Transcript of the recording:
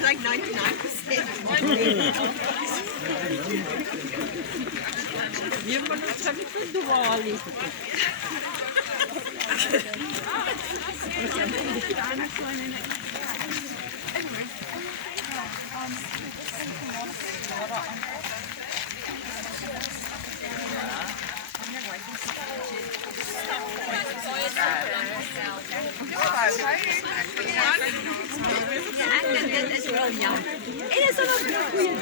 Like 99%. Io non sapevo dove lì. That's really young. It is a little bit weird.